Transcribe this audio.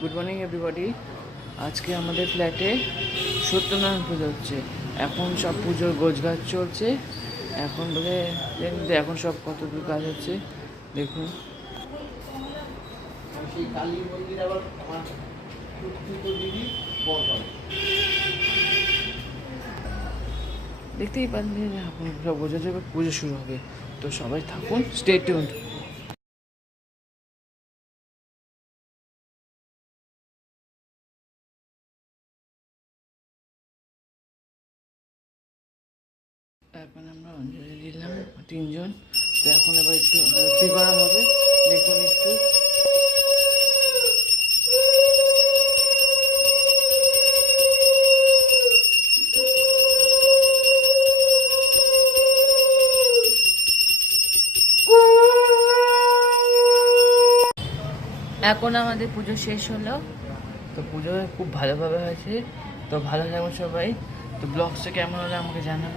Good morning everybody. আজকে আমাদের ফ্ল্যাটে সত্যনারায়ণ পুজো হচ্ছে। এখন সব পুজোর গোছগাছ চলছে। এখন বলে এখন সব কত দূর কাজ হচ্ছে দেখুন। দেখতেই পাচ্ছেন এখন সব গোছা যাবে, পুজো শুরু হবে। তো সবাই থাকুন, স্টে টিউনড। এখন আমরা অঞ্জলি দিলাম তিনজন। তো এখন এবার একটু আরতি করা হবে, দেখুন একটু। এখন আমাদের পুজো শেষ হলো। তো পুজো খুব ভালোভাবে হয়েছে। তো ভালো থাকবেন সবাই। তো ব্লগসটা কেমন হলো আমাকে জানাবেন।